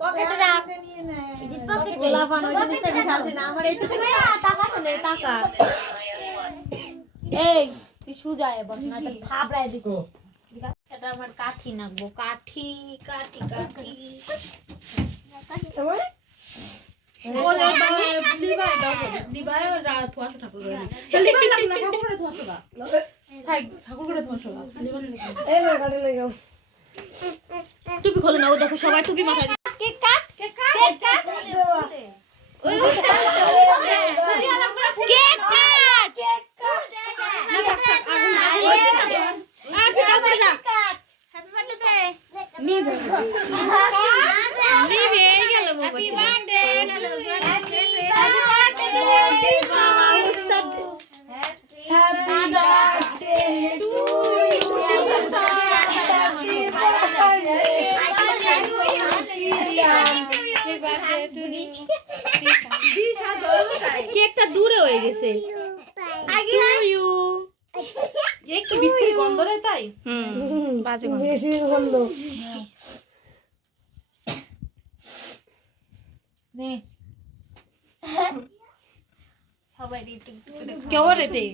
পকেটে রাখ গোলা বানো জিনিসটা বিশাল না আমার এইটুকু টাকা আছে না টাকা এই তুই সুজায় বস না তো থাবড়ায় দিছ এটা আমার কাঠি নাকবো কাঠি কাঠি কাঠি তোমার বলে লিবাই দাও লিবাই রাত থুয়াছো ঠাকুর করে লিবাই লাগ না ঠাকুর করে থুয়াছো গা থাই ঠাকুর করে থুয়াছো গা লিবাই এই মা কাটে লাগাও টুপি খোলো না ও দেখো সবাই টুপি মাথায় cake cut cake cut cake cut ওই কেক কাট কেক কাট না থাক থাক আগুন আর পিঠা করে না হ্যাপি বার্থডে নিবে নিবে গেল হ্যাপি বার্থডে হ্যাপি বার্থডে বাবা উস্তাদ হ্যাপি বার্থডে টু ইউ কেকটা দূরে হয়ে গেছে এই কি বিচ্ছিরি গন্ধ রে তাই বাজে গন্ধ বেশি গন্ধ নে সবাই একটু কেউ রে দে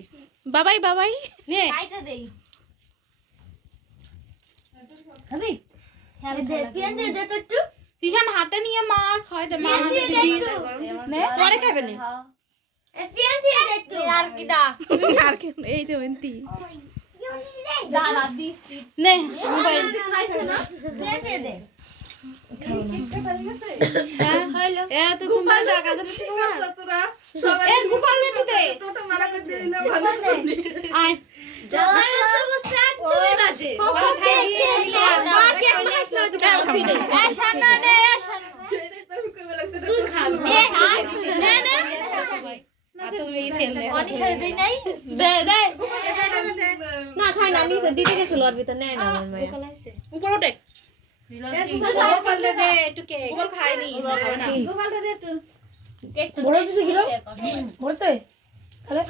বাবাই বাবাই নে কাইটা দেই খাবি দে পিয়ান দে দে তো একটু তিশান হাতে নিয়ে মার খায় দে মা হাতে দিবি নে পরে খাবে না পিয়ান দিয়ে দে একটু আর কিডা আর কি এই যে ওন্তি দাঁড়া দি নে মোবাইল খাইছে না পিয়ান দিয়ে দে হ্যালো এ তো গোপাল জায়গা ধরে তোরা এ গোপাল নে তো দে টোটো মারা করে দিলি না ভালো আয় জামাই তো স্টার্ট তুই বাজে গোপাল খাই আর কে খাস না তুই খাবি এ শানা নে সেটাই তো কইবে লাগছে তুই খাবি এ হাত নে নে না তুমি ফেল দে অনিশা দেই নাই দে দে না খাই না নিছে দিতে গেছিল আর ভিতর নে না গোপাল আইছে গোপাল ওঠে গোপাল দে একটু কেক গোপাল খাইনি গোপাল দে একটু কেক বড় দিছে কি রে বড়তে তাহলে